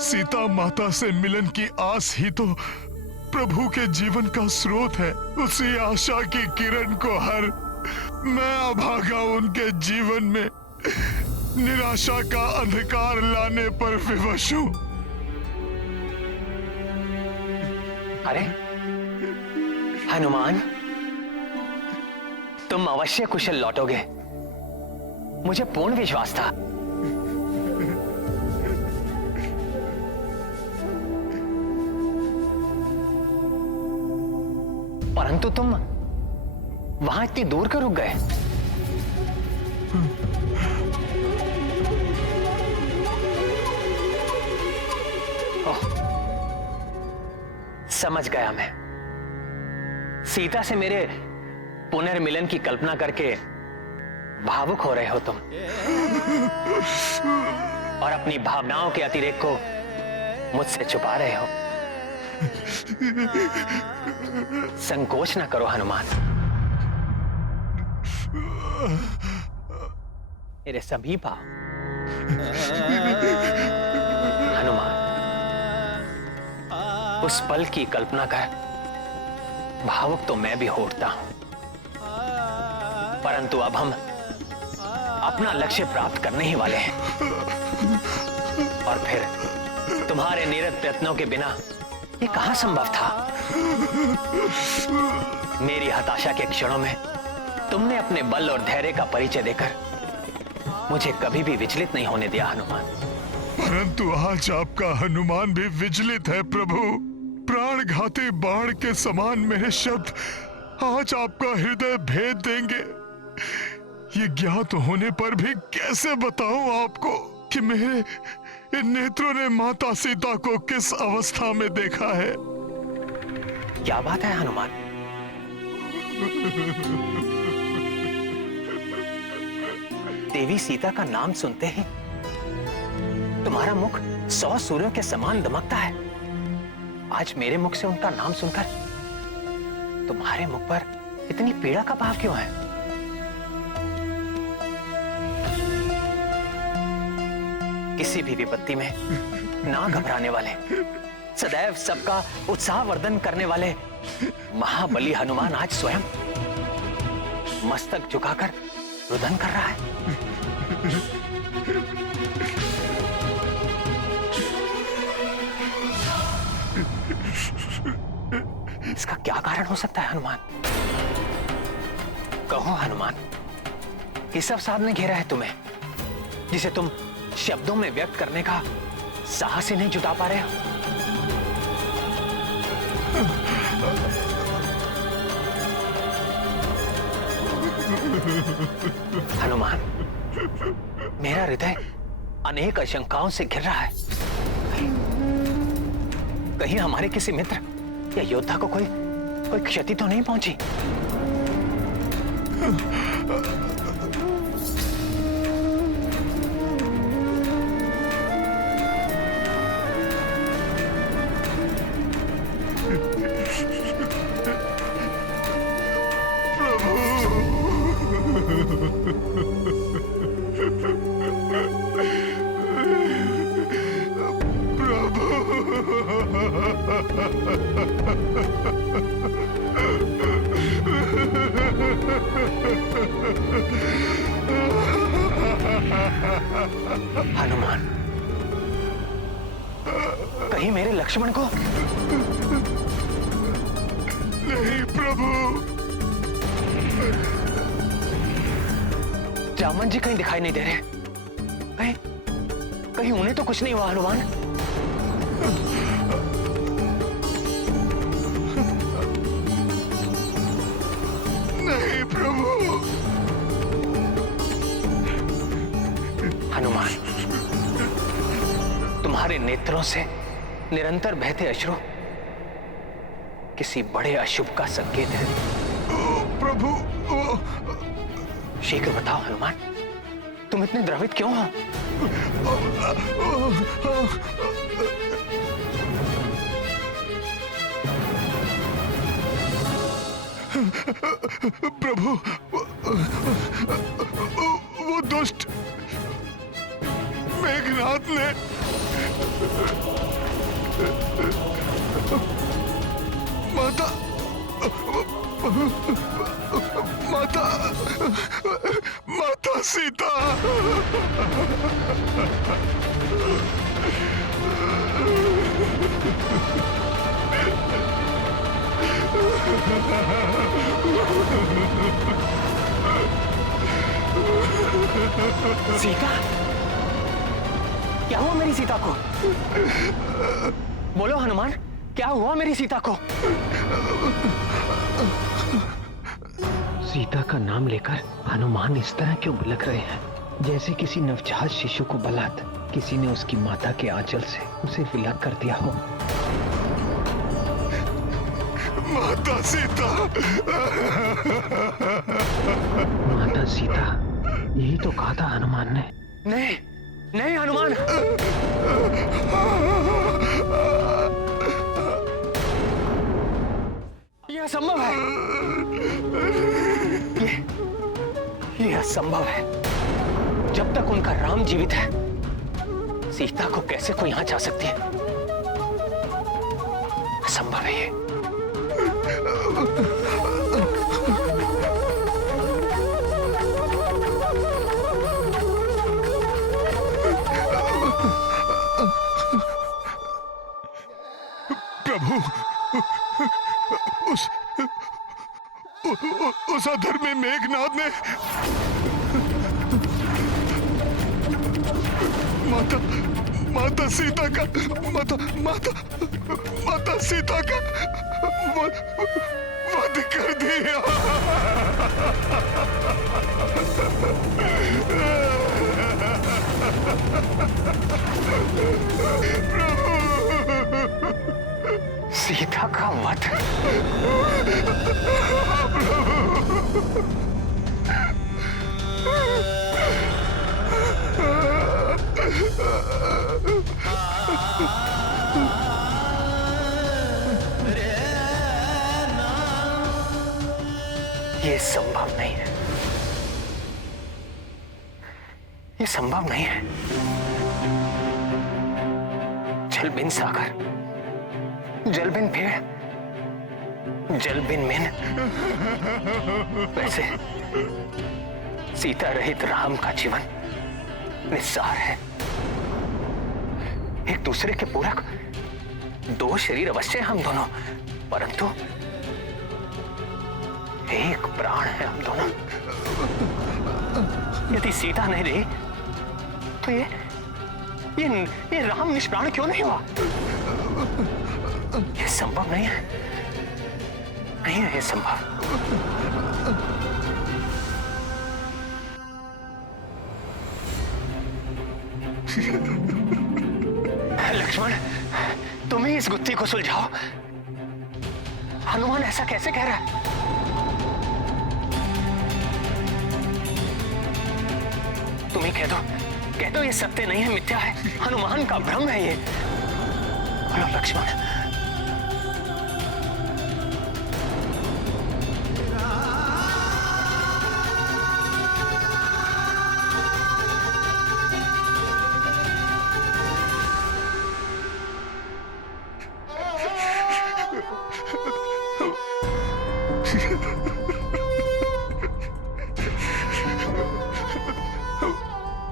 सीता माता से मिलन की आस ही तो प्रभु के जीवन का स्रोत है। उसी आशा की किरण को हर मैं अभागा उनके जीवन में निराशा का अंधकार लाने पर विवश हूं। अरे हनुमान, तुम अवश्य कुशल लौटोगे, मुझे पूर्ण विश्वास था। परंतु तुम वहां इतनी दूर क्यों रुक गए? समझ गया मैं। सीता से मेरे पुनर्मिलन की कल्पना करके भावुक हो रहे हो तुम, और अपनी भावनाओं के अतिरेक को मुझसे छुपा रहे हो। संकोच न करो हनुमान। मेरे सभी भाव हनुमान, उस पल की कल्पना कर भावुक तो मैं भी होता हूं, परंतु अब हम अपना लक्ष्य प्राप्त करने ही वाले हैं, और फिर तुम्हारे निरत प्रयत्नों के बिना ये कहां संभव था। मेरी हताशा के क्षणों में तुमने अपने बल और धैर्य का परिचय देकर मुझे कभी भी विचलित नहीं होने दिया हनुमान। परंतु आज आपका हनुमान भी विचलित है प्रभु। प्राणघाती बाण के समान मेरे शब्द आज आपका हृदय भेद देंगे। ये ज्ञात होने पर भी कैसे बताऊं आपको कि मेरे इन नेत्रों ने माता सीता को किस अवस्था में देखा है। क्या बात है हनुमान? देवी सीता का नाम सुनते ही तुम्हारा मुख 100 सूर्यों के समान दमकता है। आज मेरे मुख से उनका नाम सुनकर तुम्हारे मुख पर इतनी पीड़ा का भाव क्यों है? किसी भी विपत्ति में ना घबराने वाले, सदैव सबका उत्साह वर्धन करने वाले महाबली हनुमान आज स्वयं मस्तक झुकाकर रुदन कर रहा है। इसका क्या कारण हो सकता है हनुमान? कहो हनुमान, किस अवसाद ने घेरा है तुम्हें, जिसे तुम शब्दों में व्यक्त करने का साहस ही नहीं जुटा पा रहे हो? हनुमान, मेरा हृदय अनेक आशंकाओं से घिर रहा है। कहीं हमारे किसी मित्र या योद्धा को कोई क्षति तो नहीं पहुंची? हनुमान, कहीं मेरे लक्ष्मण को? नहीं प्रभु। रामन जी कहीं दिखाई नहीं दे रहे। कहीं उन्हें तो कुछ नहीं हुआ हनुमान? नहीं प्रभु। हनुमान, तुम्हारे नेत्रों से निरंतर बहते अश्रु किसी बड़े अशुभ का संकेत है। प्रभु, शीघ्र बताओ हनुमान, तुम इतने द्रवित क्यों हो? प्रभु, वो दुष्ट मेघनाथ ने माता, माता, माता सीता। सीता? क्या हुआ मेरी सीता को? बोलो हनुमान, क्या हुआ मेरी सीता को? सीता का नाम लेकर हनुमान इस तरह क्यों बिलख रहे हैं, जैसे किसी नवजात शिशु को बलात् किसी ने उसकी माता के आंचल से उसे विलग कर दिया हो। माता सीता, माता सीता, यही तो कहा था हनुमान ने। नहीं, नहीं हनुमान, यह असंभव है। यह असंभव है। जब तक उनका राम जीवित है, सीता को कैसे कोई यहां जा सकती है? असंभव है ये। प्रभु, उस अधर्मी मेघनाद ने माता सीता का माता सीता का वध कर दिया। सीता का वध? ये संभव नहीं है। ये संभव नहीं है। जल बिन सागर, जल बिन पेड़, जल बिन मेन। वैसे सीता रहित राम का जीवन निस्सार है। एक दूसरे के पूरक दो शरीर अवश्य हम दोनों, परंतु एक प्राण है हम दोनों। यदि सीता नहीं रही तो ये राम निष्प्राण क्यों नहीं हुआ? ये संभव नहीं है, नहीं है ये संभव। लक्ष्मण, तुम ही इस गुत्थी को सुलझाओ। हनुमान ऐसा कैसे कह रहा है? तुम ही कह दो ये सत्य नहीं है, मिथ्या है, हनुमान का भ्रम है ये। बोलो लक्ष्मण।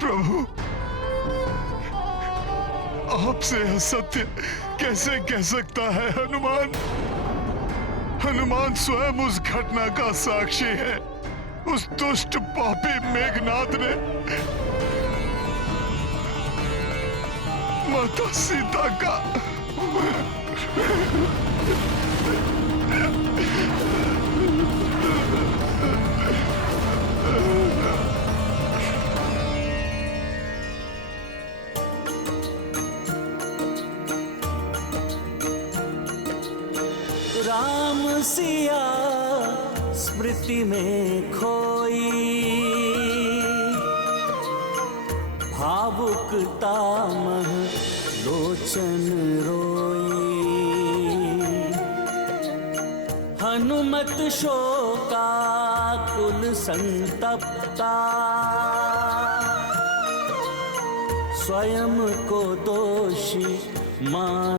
प्रभु, आपसे असत्य कैसे कह सकता है हनुमान? हनुमान स्वयं उस घटना का साक्षी है। उस दुष्ट पापी मेघनाद ने माता सीता का राम सिया स्मृति में खोई, भावुकता मह लोचन रोई। हनुमत शोकाकुल संतप्ता, स्वयं को दोषी मान